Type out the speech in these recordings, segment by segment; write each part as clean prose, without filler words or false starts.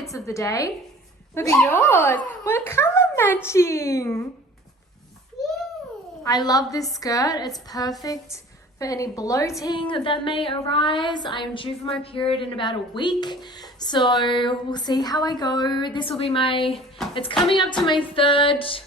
outfits of the day. Look at yours. We're colour matching. I love this skirt. It's perfect for any bloating that may arise. I am due for my period in about a week, so we'll see how I go. This will be it's coming up to my 3rd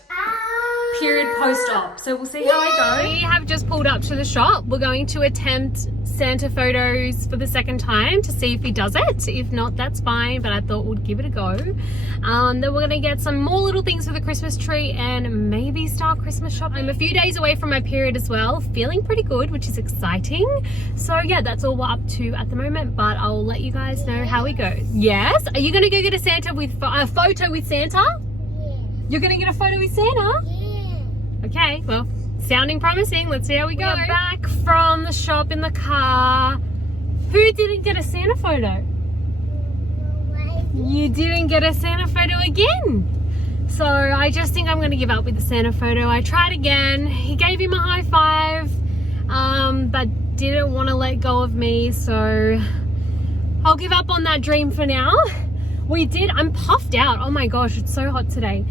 period post-op, so we'll see how I go. We have just pulled up to the shop. We're going to attempt Santa photos for the 2nd time to see if he does it. If not, that's fine, but I thought we'd give it a go. Then we're gonna get some more little things for the Christmas tree and maybe start Christmas shopping. I'm a few days away from my period as well, feeling pretty good, which is exciting. So yeah, that's all we're up to at the moment, but I'll let you guys know how we go. Yes? Are you gonna go get a photo with Santa? Yeah. You're gonna get a photo with Santa? Yeah. Okay, well, sounding promising. Let's see how we go. We're back from the shop in the car. Who didn't get a Santa photo? You didn't get a Santa photo again. So I just think I'm going to give up with the Santa photo. I tried again. He gave him a high five, but didn't want to let go of me. So I'll give up on that dream for now. I'm puffed out. Oh my gosh, it's so hot today.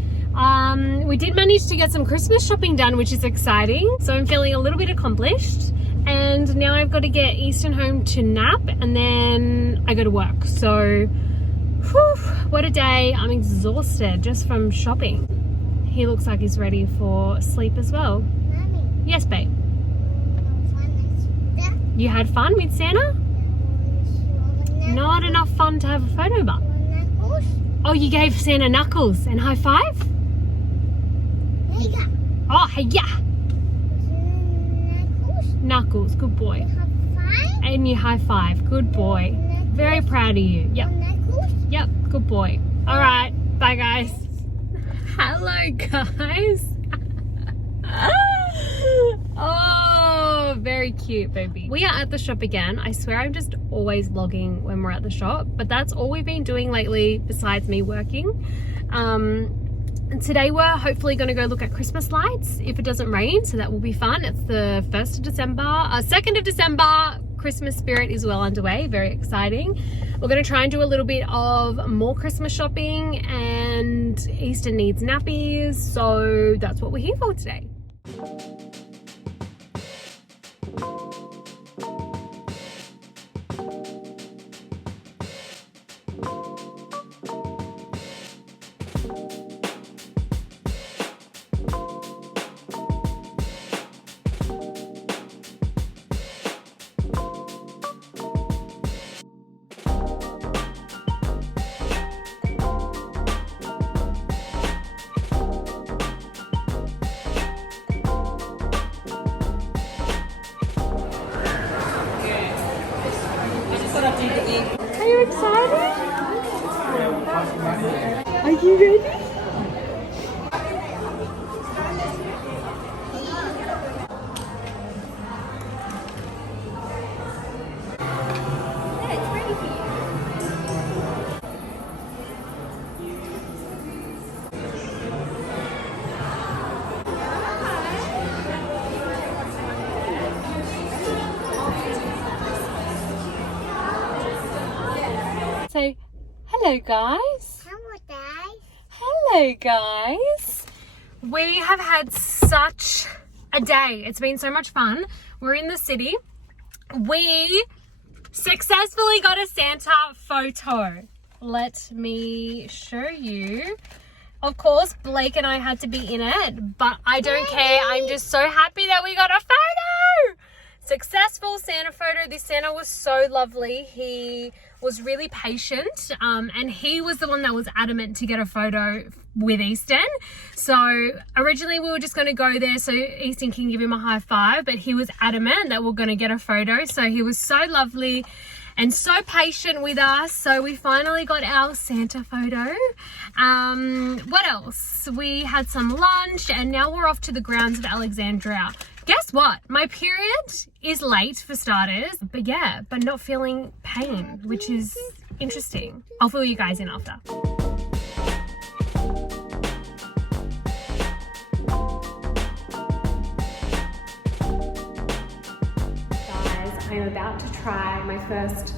We did manage to get some Christmas shopping done, which is exciting. So I'm feeling a little bit accomplished. And now I've got to get Easton home to nap and then I go to work. So, whew, what a day. I'm exhausted just from shopping. He looks like he's ready for sleep as well. Mommy. Yes, babe. You had fun with Santa? Not enough fun to have a photo, but. Oh, you gave Santa knuckles and high five? Oh, hey, yeah. Knuckles, good boy. And you high five, good boy. Very proud of you. Yep. Yep, good boy. All right, bye guys. Hello guys. Oh, very cute, baby. We are at the shop again. I swear I'm just always vlogging when we're at the shop, but that's all we've been doing lately besides me working. And today we're hopefully going to go look at Christmas lights if it doesn't rain, so that will be fun. It's the 1st of December, 2nd of December. Christmas spirit is well underway, very exciting. We're going to try and do a little bit of more Christmas shopping, and Easton needs nappies, so that's what we're here for today. Are you excited? Are you ready? Say hello guys. Hello guys. We have had such a day. It's been so much fun. We're in the city. We successfully got a Santa photo. Let me show you. Of course, Blake and I had to be in it, but I don't care. I'm just so happy that we got a photo. Successful Santa photo. This Santa was so lovely. He was really patient, and he was the one that was adamant to get a photo with Easton. So originally we were just going to go there so Easton can give him a high five, but he was adamant that we're going to get a photo. So he was so lovely and so patient with us. So we finally got our Santa photo. What else? We had some lunch and now we're off to the grounds of Alexandria. Guess what? My period is late for starters, but yeah, but not feeling pain, which is interesting. I'll fill you guys in after. Guys, I am about to try my first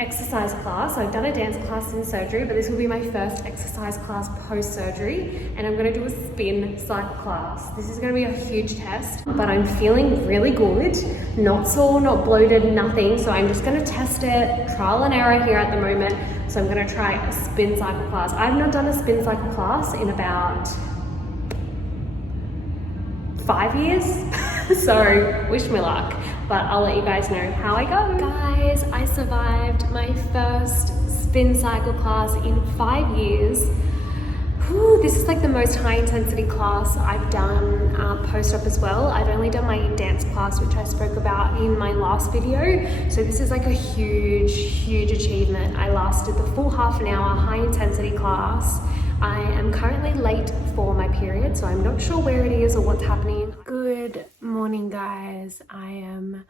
exercise class. So I've done a dance class in surgery, but this will be my first exercise class post-surgery, and I'm gonna do a spin cycle class. This is gonna be a huge test, but I'm feeling really good, not sore, not bloated, nothing. So I'm just gonna test it, trial and error here at the moment. So I'm gonna try a spin cycle class. I've not done a spin cycle class in about 5 years, so wish me luck, but I'll let you guys know how I go. Guys, I survived my first spin cycle class in 5 years. Whew, this is like the most high intensity class I've done post-op as well. I've only done my dance class, which I spoke about in my last video. So this is like a huge achievement. I lasted the full half an hour high intensity class. I am currently late for my period, so I'm not sure where it is or what's happening. Good morning, guys. I am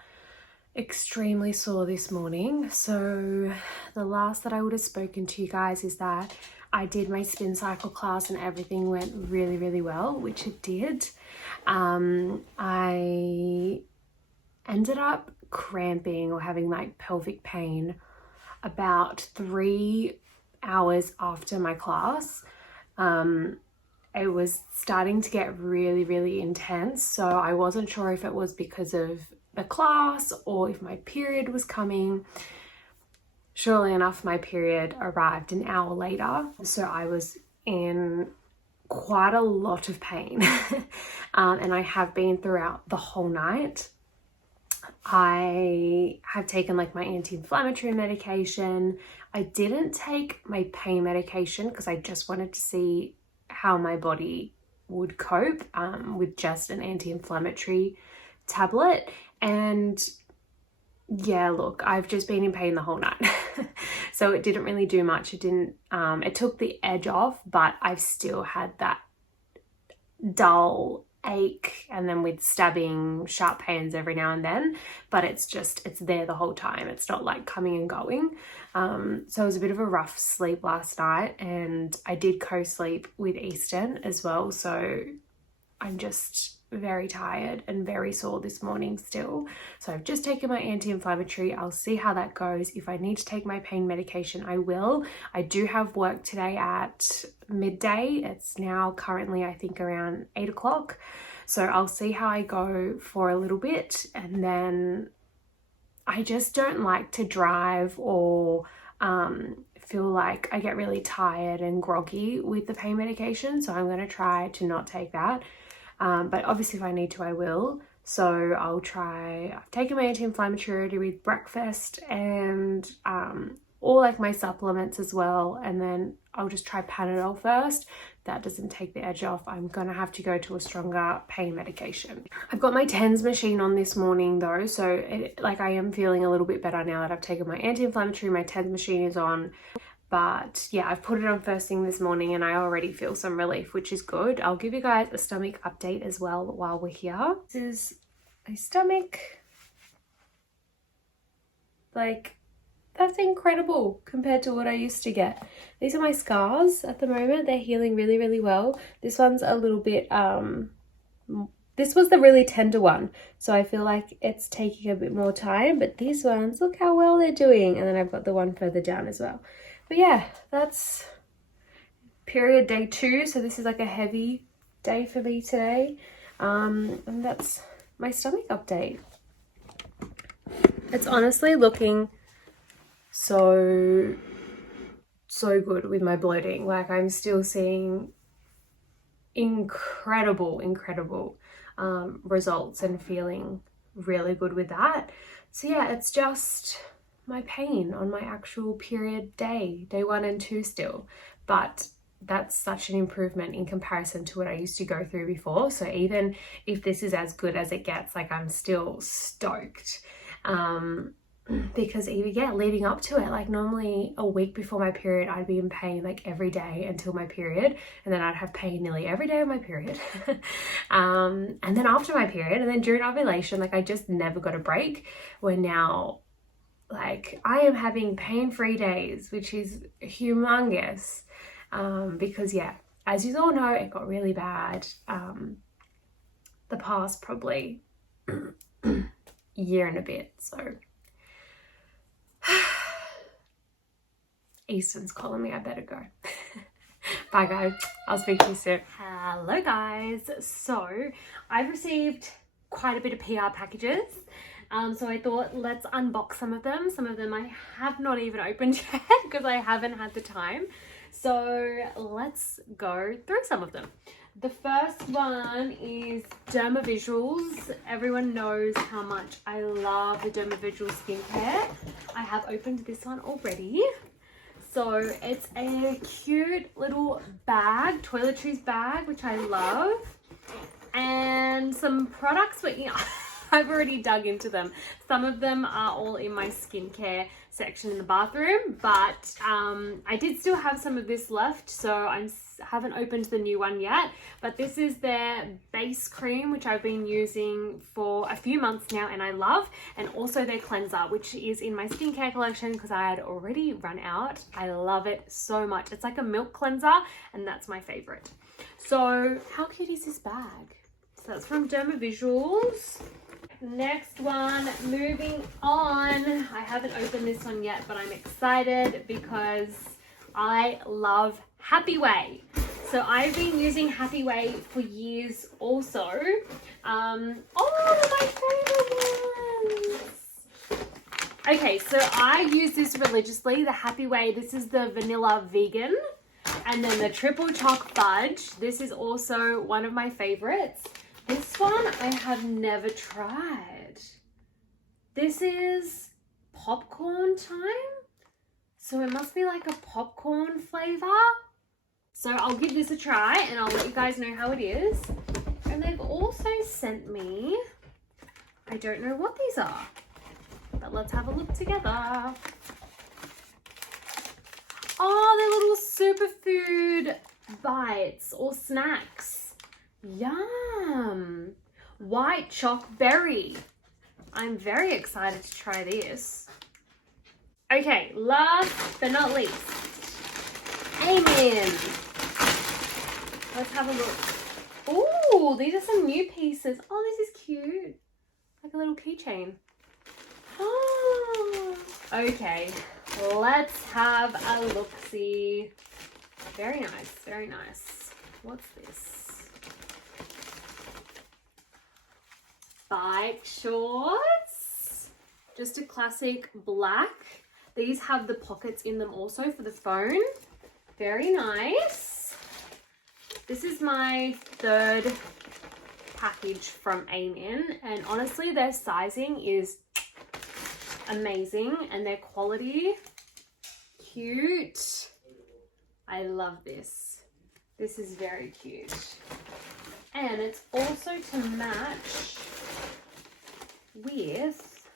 extremely sore this morning. So the last that I would have spoken to you guys is that I did my spin cycle class and everything went really well, which it did. I ended up cramping or having like pelvic pain about 3 hours after my class. It was starting to get really intense, so I wasn't sure if it was because of the class or if my period was coming. Surely enough, my period arrived an hour later, so I was in quite a lot of pain. And I have been throughout the whole night. I have taken like my anti-inflammatory medication. I didn't take my pain medication because I just wanted to see how my body would cope with just an anti-inflammatory tablet. And yeah, look, I've just been in pain the whole night. So it didn't really do much. It took the edge off, but I've still had that dull ache, and then with stabbing sharp pains every now and then, but it's there the whole time. It's not like coming and going. So it was a bit of a rough sleep last night, and I did co-sleep with Easton as well, so I'm just very tired and very sore this morning still. So I've just taken my anti-inflammatory. I'll see how that goes. If I need to take my pain medication, I will. I do have work today at midday. It's now currently, I think, around 8 o'clock. So I'll see how I go for a little bit. And then I just don't like to drive or feel like I get really tired and groggy with the pain medication. So I'm going to try to not take that. But obviously if I need to, I will. So I'll try, I've taken my anti-inflammatory with breakfast and all like my supplements as well. And then I'll just try Panadol first. That doesn't take the edge off. I'm gonna have to go to a stronger pain medication. I've got my TENS machine on this morning though. So I am feeling a little bit better now that I've taken my anti-inflammatory, my TENS machine is on. But yeah, I've put it on first thing this morning and I already feel some relief, which is good. I'll give you guys a stomach update as well while we're here. This is my stomach. Like, that's incredible compared to what I used to get. These are my scars at the moment. They're healing really well. This one's a little bit, this was the really tender one. So I feel like it's taking a bit more time, but these ones, look how well they're doing. And then I've got the one further down as well. But yeah, that's period day 2. So this is like a heavy day for me today. And that's my stomach update. It's honestly looking so good with my bloating. Like I'm still seeing incredible results and feeling really good with that. So yeah, it's just my pain on my actual period day 1 and 2 still, but that's such an improvement in comparison to what I used to go through before. So even if this is as good as it gets, like I'm still stoked. Because even leading up to it, like normally a week before my period I'd be in pain like every day until my period, and then I'd have pain nearly every day of my period. And then after my period, and then during ovulation, like I just never got a break. Where now, like I am having pain-free days, which is humongous. Because yeah, as you all know, it got really bad the past probably year and a bit. So Easton's calling me, I better go. Bye guys, I'll speak to you soon. Hello guys, so I've received quite a bit of PR packages. So I thought let's unbox some of them. Some of them I have not even opened yet because I haven't had the time. So let's go through some of them. The first one is Dermavisuals. Everyone knows how much I love the Dermavisual skincare. I have opened this one already. So it's a cute little bag, toiletries bag, which I love. And some products, but I've already dug into them. Some of them are all in my skincare section in the bathroom, but I did still have some of this left, so I haven't opened the new one yet. But this is their base cream, which I've been using for a few months now and I love, and also their cleanser, which is in my skincare collection because I had already run out. I love it so much. It's like a milk cleanser and that's my favorite. So how cute is this bag? So that's from Dermavisuals. Next one, moving on. I haven't opened this one yet, but I'm excited because I love Happy Way. So I've been using Happy Way for years also. Oh, my favorite ones. Okay, so I use this religiously, the Happy Way. This is the vanilla vegan. And then the triple choc fudge. This is also one of my favorites. This one I have never tried. This is popcorn time. So it must be like a popcorn flavor. So I'll give this a try and I'll let you guys know how it is. And they've also sent me, I don't know what these are, but let's have a look together. Oh, they're little superfood bites or snacks. Yum! White choc berry. I'm very excited to try this. Okay, last but not least, Amen. Let's have a look. Oh, these are some new pieces. Oh, this is cute. Like a little keychain. Oh, okay. Let's have a look-see. Very nice, very nice. What's this? Bike shorts. Just a classic black. These have the pockets in them also for the phone. Very nice. This is my third package from Amen, and honestly their sizing is amazing and their quality cute. I love this. This is very cute. And it's also to match with,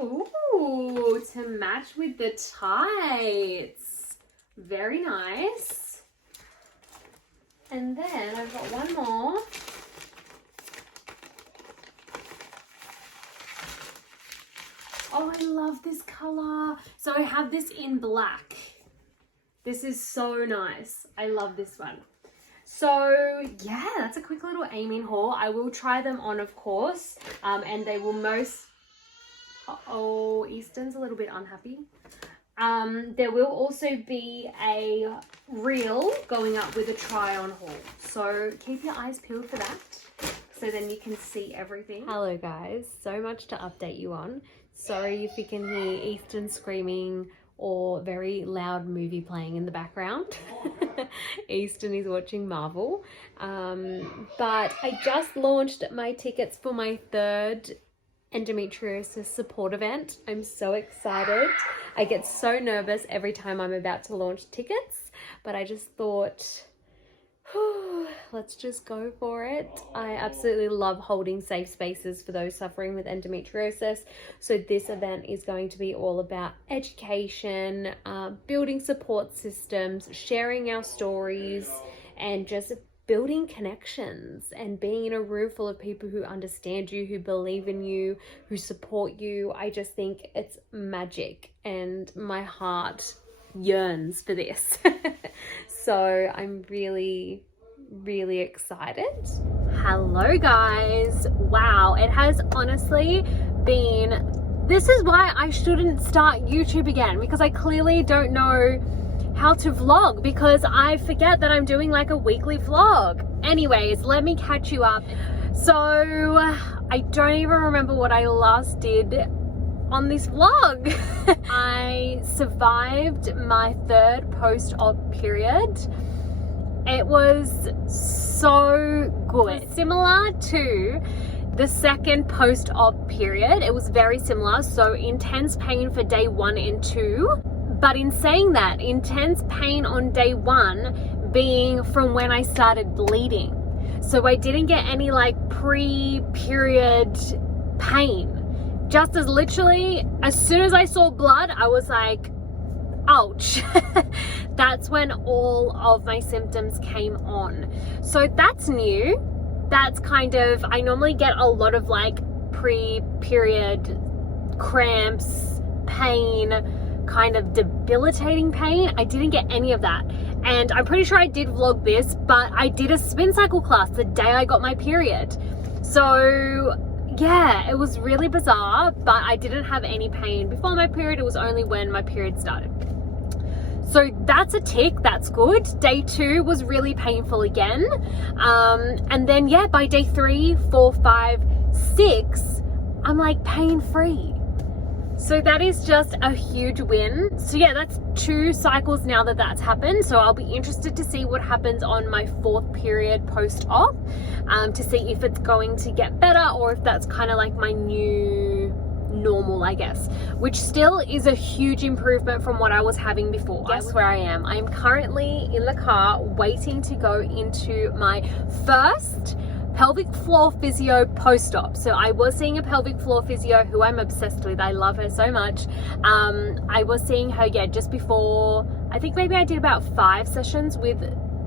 ooh, to match with the tights. Very nice. And then I've got one more. Oh, I love this color. So I have this in black. This is so nice. I love this one. So yeah, that's a quick little Amen haul. I will try them on, of course, and they will most, oh, Easton's a little bit unhappy. There will also be a reel going up with a try on haul. So keep your eyes peeled for that, so then you can see everything. Hello guys, so much to update you on. Sorry if you can hear Easton screaming or very loud movie playing in the background. Easton is watching Marvel. But I just launched my tickets for my third endometriosis support event. I'm so excited. I get so nervous every time I'm about to launch tickets, but I just thought, let's just go for it. I absolutely love holding safe spaces for those suffering with endometriosis. So this event is going to be all about education, building support systems, sharing our stories, and just building connections and being in a room full of people who understand you, who believe in you, who support you. I just think it's magic and my heart yearns for this. So I'm really excited. Hello guys. Wow, it has honestly been this is why I shouldn't start YouTube again, because I clearly don't know how to vlog, because I forget that I'm doing like a weekly vlog. Anyways, let me catch you up. So I don't even remember what I last did on this vlog. I survived my 3rd post-op period. It was so good. Similar to the 2nd post-op period, it was very similar. So intense pain for day 1 and 2. But in saying that, intense pain on day 1 being from when I started bleeding. So I didn't get any like pre-period pain. Just as literally, as soon as I saw blood, I was like, ouch. That's when all of my symptoms came on. So that's new. That's kind of, I normally get a lot of like pre-period cramps, pain, kind of debilitating pain. I didn't get any of that. And I'm pretty sure I did vlog this, but I did a spin cycle class the day I got my period. So yeah, it was really bizarre, but I didn't have any pain before my period. It was only when my period started. So that's a tick, that's good. Day 2 was really painful again. And then yeah, by day 3, 4, 5, 6, I'm like pain-free. So that is just a huge win. So yeah, that's 2 cycles now that that's happened. So I'll be interested to see what happens on my 4th period post-op, to see if it's going to get better or if that's kind of like my new normal, I guess, which still is a huge improvement from what I was having before. Guess where I am? I am currently in the car waiting to go into my first pelvic floor physio post-op. So I was seeing a pelvic floor physio who I'm obsessed with. I love her so much. I was seeing her, yeah, just before, I think maybe I did about 5 sessions with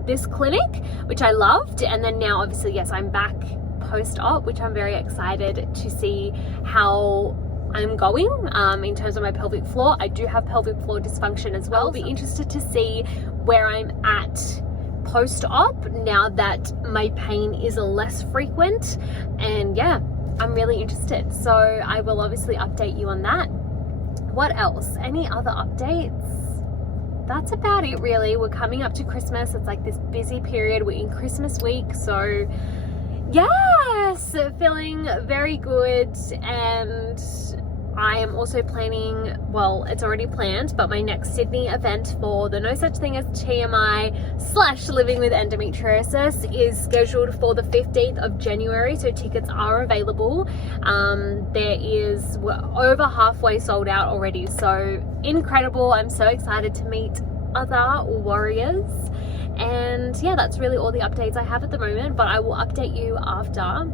this clinic, which I loved. And then now obviously, yes, I'm back post-op, which I'm very excited to see how I'm going in terms of my pelvic floor. I do have pelvic floor dysfunction as well. I'll be interested to see where I'm at post-op now that my pain is less frequent, and yeah, I'm really interested. So I will obviously update you on that. What else? Any other updates? That's about it really. We're coming up to Christmas. It's like this busy period. We're in Christmas week, so yes, feeling very good. And I am also planning, well, it's already planned, but my next Sydney event for the No Such Thing as TMI / Living with Endometriosis is scheduled for the 15th of January. So tickets are available. We're over halfway sold out already. So incredible. I'm so excited to meet other warriors. And yeah, that's really all the updates I have at the moment, but I will update you after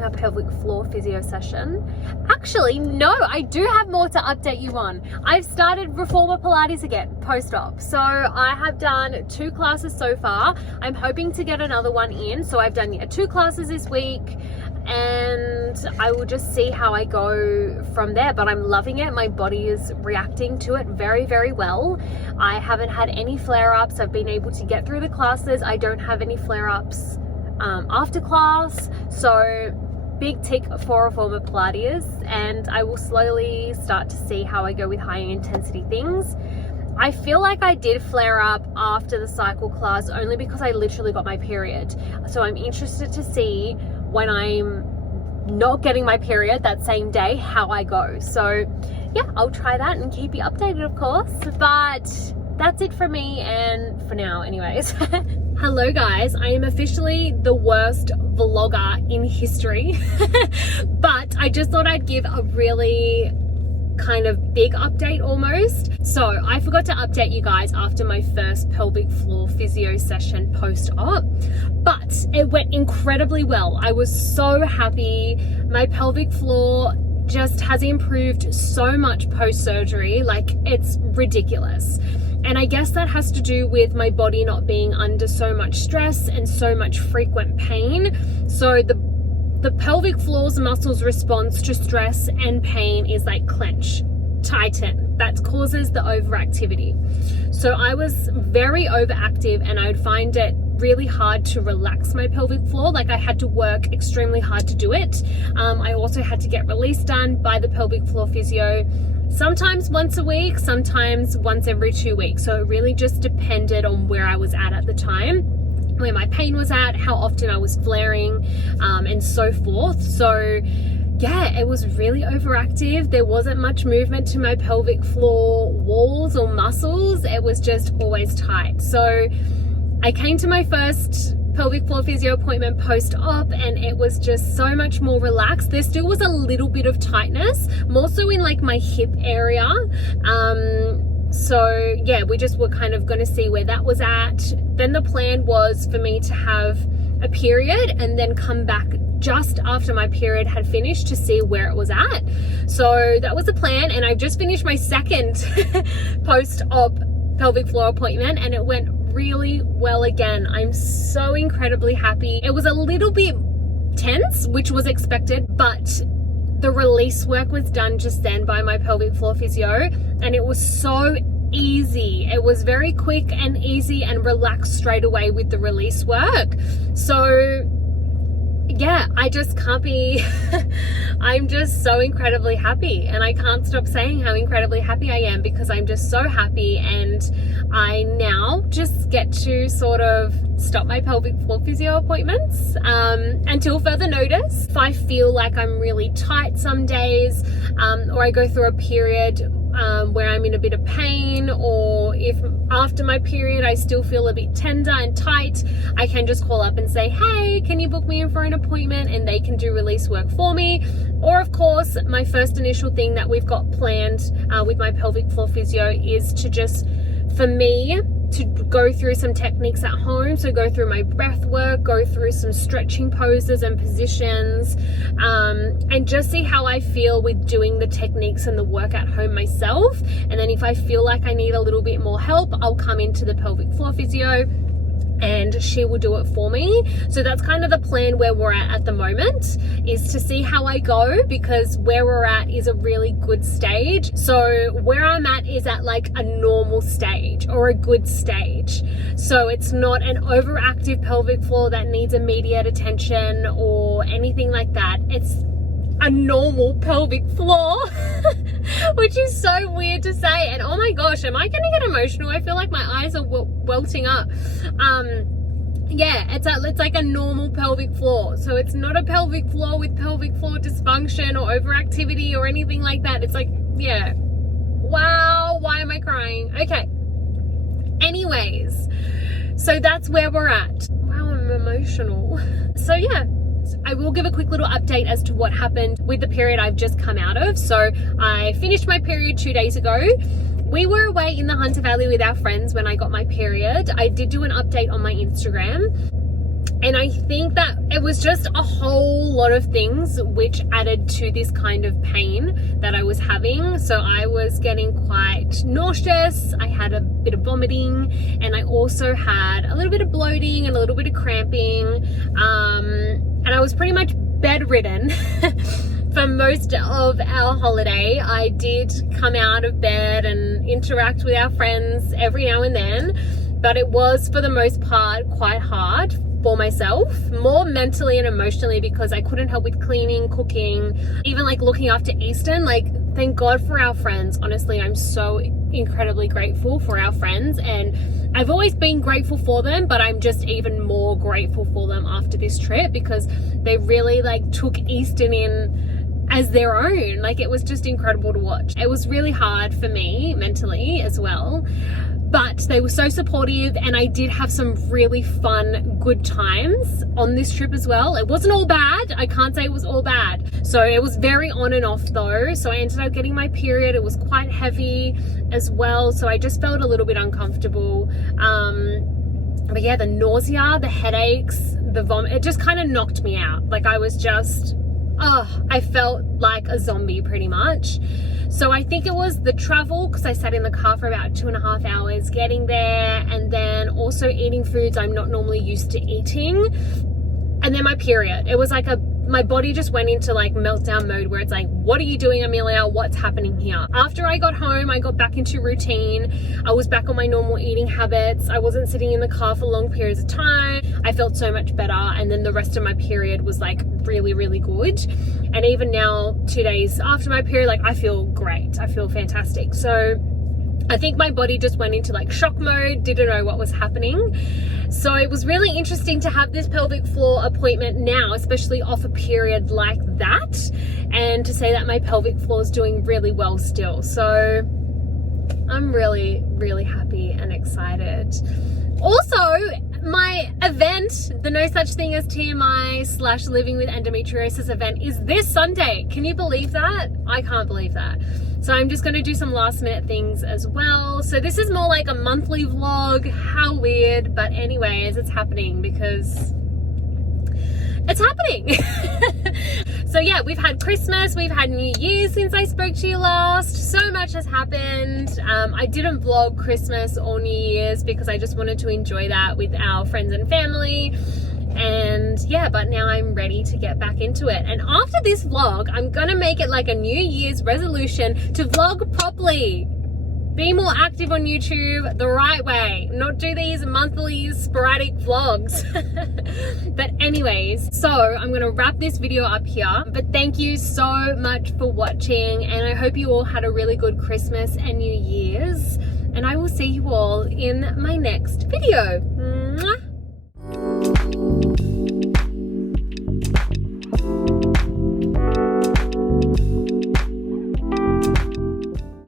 my pelvic floor physio session. Actually, no, I do have more to update you on. I've started Reformer Pilates again post-op. So I have done 2 classes so far. I'm hoping to get another one in. So I've done 2 classes this week, and I will just see how I go from there. But I'm loving it. My body is reacting to it very, very well. I haven't had any flare-ups. I've been able to get through the classes. I don't have any flare-ups after class. So big tick for Reformer Pilates, and I will slowly start to see how I go with higher intensity things. I feel like I did flare up after the cycle class only because I literally got my period. So I'm interested to see when I'm not getting my period that same day how I go. So yeah, I'll try that and keep you updated, of course. But that's it for me, and for now anyways. Hello guys, I am officially the worst vlogger in history, but I just thought I'd give a really kind of big update almost. So I forgot to update you guys after my first pelvic floor physio session post-op, but it went incredibly well. I was so happy. My pelvic floor just has improved so much post-surgery, like it's ridiculous. And I guess that has to do with my body not being under so much stress and so much frequent pain. So the pelvic floor's muscles response to stress and pain is like clench, tighten. That causes the overactivity. So I was very overactive, and I would find it really hard to relax my pelvic floor. Like, I had to work extremely hard to do it. I also had to get release done by the pelvic floor physio, sometimes once a week, sometimes once every 2 weeks. So it really just depended on where I was at the time, where my pain was at, how often I was flaring, and so forth. So yeah, it was really overactive. There wasn't much movement to my pelvic floor walls or muscles. It was just always tight. So I came to my first pelvic floor physio appointment post-op, and it was just so much more relaxed. There still was a little bit of tightness, more so in like my hip area. So yeah, we just were kind of going to see where that was at. Then the plan was for me to have a period and then come back just after my period had finished to see where it was at. So that was the plan, and I just finished my second post-op pelvic floor appointment, and it went really well again. I'm so incredibly happy. It was a little bit tense, which was expected, but the release work was done just then by my pelvic floor physio, and it was so easy. It was very quick and easy and relaxed straight away with the release work. So yeah, I just can't be I'm just so incredibly happy, and I can't stop saying how incredibly happy I am, because I'm just so happy, and I now just get to sort of stop my pelvic floor physio appointments until further notice. If I feel like I'm really tight some days, or I go through a period where I'm in a bit of pain, or if after my period I still feel a bit tender and tight, I can just call up and say, hey, can you book me in for an appointment, and they can do release work for me. Or of course, my first initial thing that we've got planned with my pelvic floor physio is to just, for me, to go through some techniques at home. So go through my breath work, go through some stretching poses and positions, and just see how I feel with doing the techniques and the work at home myself. And then if I feel like I need a little bit more help, I'll come into the pelvic floor physio and she will do it for me. So that's kind of the plan where we're at the moment, is to see how I go, because where we're at is a really good stage. So where I'm at is at like a normal stage or a good stage. So it's not an overactive pelvic floor that needs immediate attention or anything like that. It's a normal pelvic floor, which is so weird to say. And oh my gosh, am I gonna get emotional? I feel like my eyes are welting up. Yeah, it's like a normal pelvic floor. So it's not a pelvic floor with pelvic floor dysfunction or overactivity or anything like that. It's like, yeah, wow, why am I crying? Okay, anyways, so that's where we're at. Wow, I'm emotional. So yeah, I will give a quick little update as to what happened with the period I've just come out of. So I finished my period 2 days ago. We were away in the Hunter Valley with our friends when I got my period. I did do an update on my Instagram, and I think that it was just a whole lot of things which added to this kind of pain that I was having. So I was getting quite nauseous, I had a bit of vomiting, and I also had a little bit of bloating and a little bit of cramping, and I was pretty much bedridden for most of our holiday. I did come out of bed and interact with our friends every now and then, but it was for the most part quite hard for myself, more mentally and emotionally, because I couldn't help with cleaning, cooking, even like looking after Easton. Like, thank God for our friends. Honestly, I'm so incredibly grateful for our friends, and I've always been grateful for them, but I'm just even more grateful for them after this trip, because they really like took Easton in as their own. Like, it was just incredible to watch. It was really hard for me mentally as well, but they were so supportive, and I did have some really fun, good times on this trip as well. It wasn't all bad. I can't say it was all bad. So it was very on and off though. So I ended up getting my period. It was quite heavy as well. So I just felt a little bit uncomfortable. But yeah, the nausea, the headaches, the vomit, it just kind of knocked me out. Like, I was just, I felt like a zombie pretty much. So I think it was the travel, because I sat in the car for about 2.5 hours getting there, and then also eating foods I'm not normally used to eating, and then my period. It was like a my body just went into like meltdown mode where it's like, what are you doing, Amelia? What's happening here? After I got home, I got back into routine. I was back on my normal eating habits. I wasn't sitting in the car for long periods of time. I felt so much better. And then the rest of my period was like really, really good. And even now, 2 days after my period, like I feel great. I feel fantastic. So I think my body just went into like shock mode, didn't know what was happening. So it was really interesting to have this pelvic floor appointment now, especially off a period like that, and to say that my pelvic floor is doing really well still. So I'm really, really happy and excited. Also, my event, the No Such Thing as TMI / Living with Endometriosis event, is this Sunday. Can you believe that? I can't believe that. So I'm just going to do some last minute things as well. So this is more like a monthly vlog. How weird. But anyways, it's happening because it's happening. So yeah, we've had Christmas, we've had New Year's since I spoke to you last. So much has happened. I didn't vlog Christmas or New Year's because I just wanted to enjoy that with our friends and family. And yeah, but now I'm ready to get back into it. And after this vlog, I'm gonna make it like a New Year's resolution to vlog properly. Be more active on YouTube the right way, not do these monthly sporadic vlogs. But anyways, so I'm gonna wrap this video up here. But thank you so much for watching, and I hope you all had a really good Christmas and New Year's. And I will see you all in my next video.